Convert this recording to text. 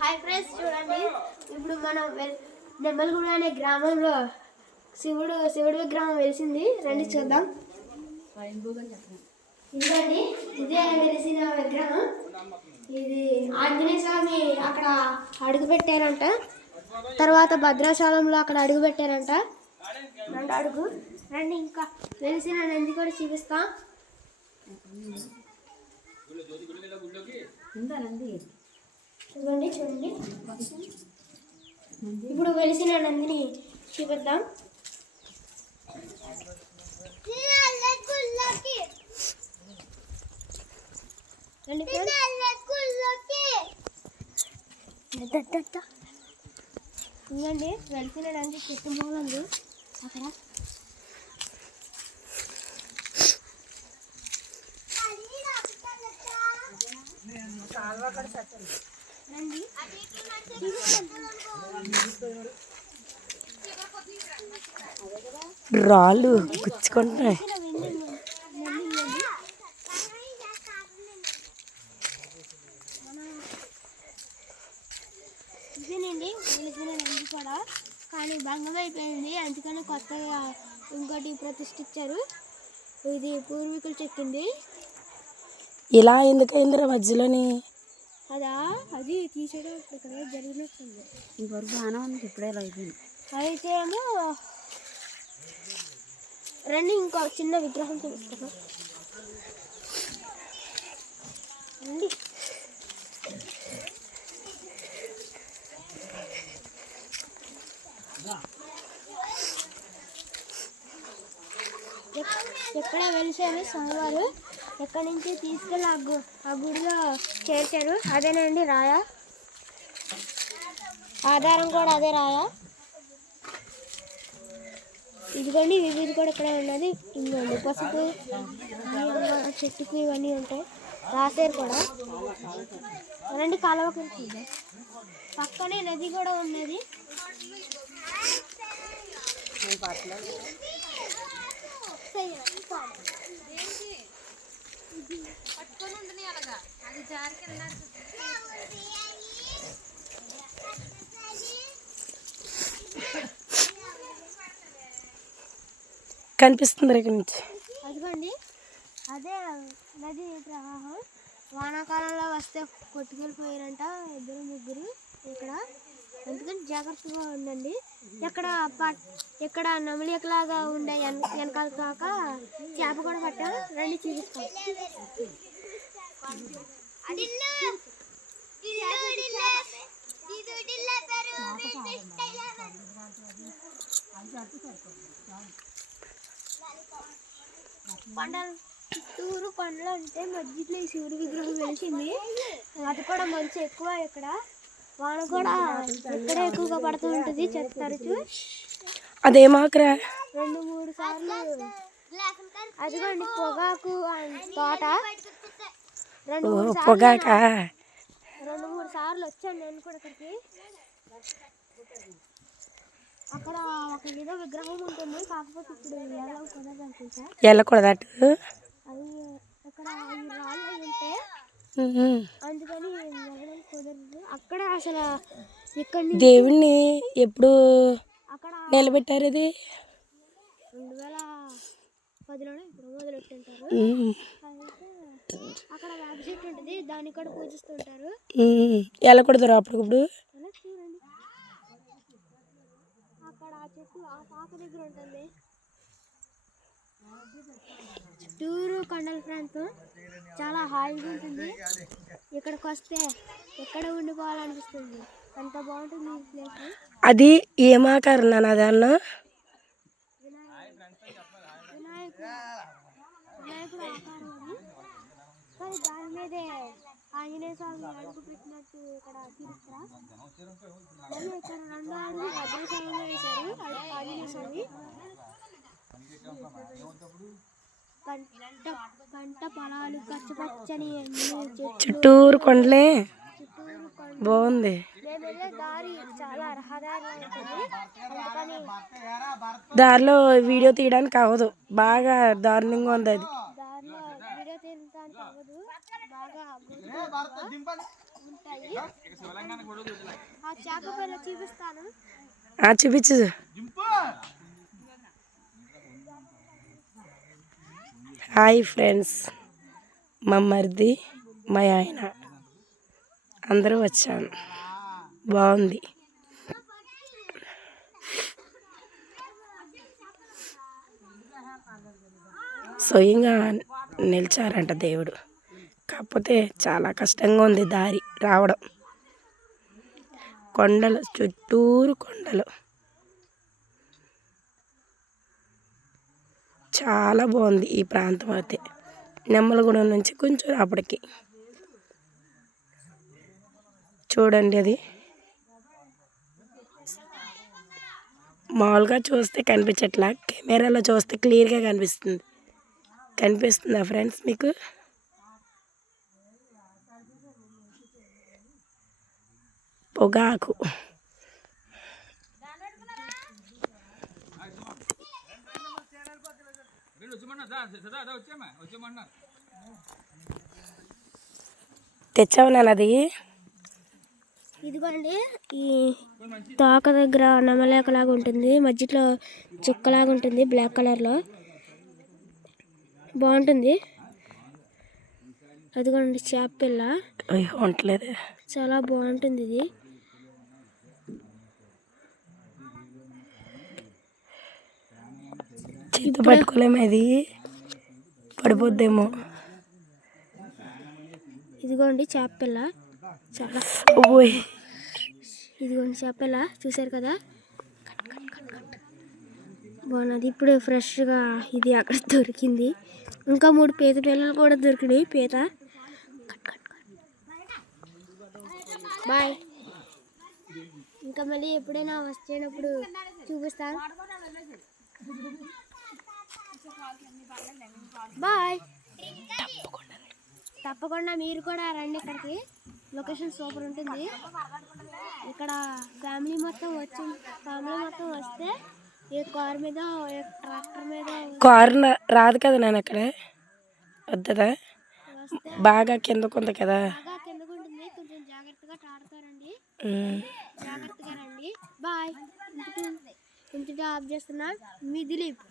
Hi friends, చూడండి ఇప్పుడు మనం నెమ్మలగూడ అనే గ్రామంలో శివుడు విగ్రహం వెలిసింది. రండి చూద్దాం. ఇదిగోండి, ఇదే వెలిసిన విగ్రహం. ఇది ఆంజనేయ స్వామి అక్కడ అడుగు పెట్టారంట. తర్వాత భద్రాచలంలో అక్కడ అడుగు పెట్టారంట. అడుగు రండి, ఇంకా వెలిసిన నంది కూడా చూపిస్తాం. చూడండి చూడండి, ఇప్పుడు వెలిసిన నందిని చూపిద్దాం. ఇదండి వెలిసిన నంది చెట్టు మూలంది అక్కడ. రాళ్ళు గుచ్చుకుంటున్నాయి. ఇదేనండి వెలిసిన నంది కూడా, కానీ భంగం అయిపోయింది. అందుకని కొత్తగా ఇంకోటి ప్రతిష్ఠించారు. ఇది పూర్వీకులు చెక్కింది. ఇలా ఎందుకైందిరా మధ్యలోని? అది తీసేయడం ఇక్కడ జరిగినట్టుంది. ఇంకొక బాగానే ఉంది, ఇప్పుడే అయిపోయింది. అయితే ఏమో రండి, ఇంకో చిన్న విగ్రహం చూపిస్తాను. రండి. ఎక్కడ వెలిసారు స్వామివారు, ఎక్కడి నుంచి తీసుకెళ్ళి ఆ గుడిలో చేర్చారు. అదేనండి రాయ, ఆధారం కూడా అదే రాయ. ఇదిగోండి వివిధ కూడా ఇక్కడే ఉన్నది. ఇంకోండి పసుపు చెట్టుకు ఇవన్నీ ఉంటాయి, రాసారు కూడా. రండి కాలువకి వెళ్తుంది, పక్కనే నది కూడా ఉన్నది. కనిపిస్తుంది ఇక్కడ నుంచి. అదిగోండి అదే నది ప్రవాహం. వానాకాలంలో వస్తే కొట్టుకెళ్ళిపోయారంట ఇద్దరు ముగ్గురు ఇక్కడ. అందుకని జాగ్రత్తగా ఉండండి. ఎక్కడ నమిలి ఎక్కలాగా ఉండే వెనకాల కాక చేప కూడా పట్టా. రండి చూపిస్తాం. కొండలు చుట్టూరు కొండలు అంటే మధ్యలో ఈ శివుడి విగ్రహం వెలిసింది. అది కూడా మంచి ఎక్కువ ఇక్కడ. వాన కూడా ఇక్కడ ఎక్కువగా పడుతూ ఉంటుంది తరచు. అదేమాకరా 2-3 సార్లు. అదిగోండి పొగాకు తోట. 2-3 సార్లు వచ్చాను నేను కూడా ఇక్కడికి. అక్కడ ఒక ఏదో విగ్రహం ఉంటుంది, కాకపోతే ఇప్పుడు వెళ్ళకూడదు అటు. అది అక్కడ ఈ రాళ్ళు ఉంటే అందుకని వెళ్ళడం కుదరదు. అక్కడ అసలు ఇక్కడ దేవుణ్ణి ఎప్పుడు నిలబెట్టారు? ఇది 2010లోనే ఇప్పుడు మొదలెట్టుంటారు. అక్కడ వేప చెట్టు ఉంటుంది, దాన్ని కూడా పూజిస్తుంటారు. వెళ్ళకూడదు అప్పటికప్పుడు. చూడండి అక్కడ ఆ చెట్టు ఆ పాక దగ్గర ఉంటుంది. చుట్టూరు కొండల ప్రాంతం చాలా హాయిగా ఉంటుంది. ఇక్కడికి వస్తే ఎక్కడ ఉండిపోవాలనిపిస్తుంది, అంత బాగుంటుంది ఈ ప్లేస్. అది ఏమాకారం నాన్న? దాన్న వినాయకుడు ఆకారం అది. కానీ దాని మీదే ఆంజనేయ స్వామి అడుగు పెట్టినట్టు ఇక్కడ తీరుస్తారా. ఇక్కడ 2 అడుగు భద్రాచలంలో వేశారు ఆంజనేయ స్వామి. పంట పొలాలు పచ్చని చుట్టూరు కొండలే. బాగుంది. మేము వెళ్ళే దారి చాలా రహదారిలో ఉంటుంది. అందుకని దారిలో వీడియో తీయడానికి అవ్వదు, బాగా దారుణంగా ఉంది. అది దారిలో వీడియో తీయడానికి అవ్వదు, బాగా ఉంటాయి. ఆ చేప పిల్ల చూపిస్తాను. చూపించు. హాయ్ ఫ్రెండ్స్, మా మరిది మా ఆయన అందరూ వచ్చాను. బాగుంది. స్వయంగా నిలిచారంట దేవుడు. కాకపోతే చాలా కష్టంగా ఉంది దారి రావడం. కొండలు, చుట్టూరు కొండలు. చాలా బాగుంది ఈ ప్రాంతం అయితే. నెమ్మలగూడెం నుంచి కొంచెం రాపడికి చూడండి. అది మామూలుగా చూస్తే కనిపించట్లా, కెమెరాలో చూస్తే క్లియర్గా కనిపిస్తుంది. కనిపిస్తుందా ఫ్రెండ్స్ మీకు? పొగాకు. తెచ్చావు నాన్నది. ఇదిగోండి, ఈ తోక దగ్గర నమ్మలేకలాగా ఉంటుంది, మధ్యలో చుక్కలాగా ఉంటుంది బ్లాక్ కలర్లో, బాగుంటుంది. అదిగోండి చేప పిల్ల. ఉండలేదు. చాలా బాగుంటుంది ఇది. చేతి పట్టుకోలేము, అది పడిపోద్దేమో. ఇదిగోండి చేప పిల్ల. చాలా ఇదిగోండి చేప పిల్ల, చూసారు కదా, బాగున్నది. ఇప్పుడే ఫ్రెష్గా ఇది అక్కడ దొరికింది. ఇంకా 3 పీత పిల్లలు కూడా దొరికినాయి. పీత. బాయ్. ఇంకా మళ్ళీ ఎప్పుడైనా వచ్చేటప్పుడు చూపిస్తాను. బాయ్. తప్పకుండా మీరు కూడా రండి ఇక్కడికి. లొకేషన్ సూపర్ ఉంటుంది. ఇక్కడ ఫ్యామిలీ మొత్తం వస్తే ఏ కార్ మీద, ఏ ట్రాక్టర్ మీద. కారు రాదు కదా నేను అక్కడ, వద్దా? వస్తే బాగా కిందకుంది కదా. బాగా కిందకు ఉంటుంది. కొంచెం జాగ్రత్తగా తాడుతారండి. జాగ్రత్తగా రండి. బాయ్. ఇంతటి ఆఫ్ చేస్తున్నా. మీ దిలీప్.